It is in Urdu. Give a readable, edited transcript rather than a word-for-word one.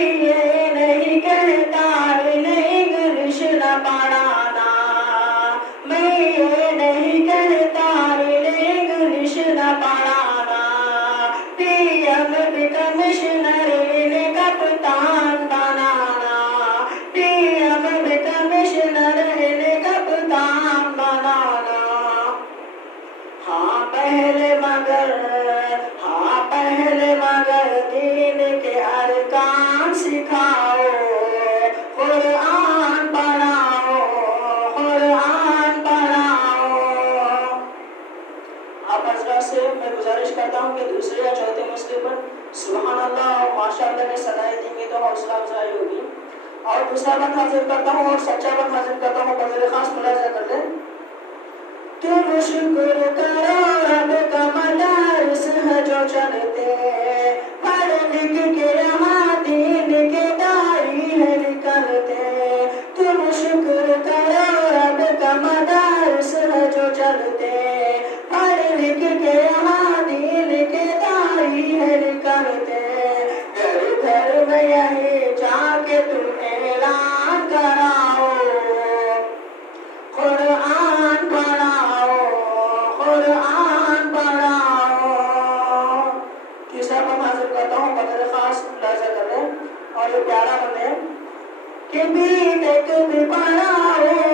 یہ نہیں کہتا انہیں انگلش نہ پڑھانا، میں یہ نہیں کہتا انہیں انگلش نہ پڑھانا، پی ایم بھی کمشنر انہیں کپتان بنانا، پی ایم بھی کمشنر انہیں کپتان بنانا۔ ہاں پہلے مگر دین کے ارکان سکھاؤ، قرآن پڑھاؤ، قرآن پڑھاؤ۔ آپ حضرات سے میں گزارش کرتا ہوں کہ دوسرے یا چوتھے مسئلے پر سبحان اللہ اور ماشاء اللہ کے صدائیں دیں گے تو حوصلہ افزائی ہوگی۔ اور دوسرا بات حاضر کرتا ہوں اور سچا بات حاضر کرتا ہوں، بطور خاص ملاحظہ کر لیں۔ تم شکر کرو رب کا مدارس ہے جو چلتے، پڑھ لکھ کے یہاں دین کے داعی ہے نکلتے، تم شکر کرو رب کا مدارس ہے جو چلتے، پڑھ لکھ کے یہاں دین کے داعی ہے نکلتے، گھر گھر میں یہی جا کے تم اعلان کراؤ، قرآن پڑھاؤ، قرآن پڑھاؤ۔ تیسرا میں حاضر کرتا ہوں، بطور خاص ملاحظہ کر لیں اور یہ پیارا بند ہے کہ بی ٹیک بھی پڑھاؤ،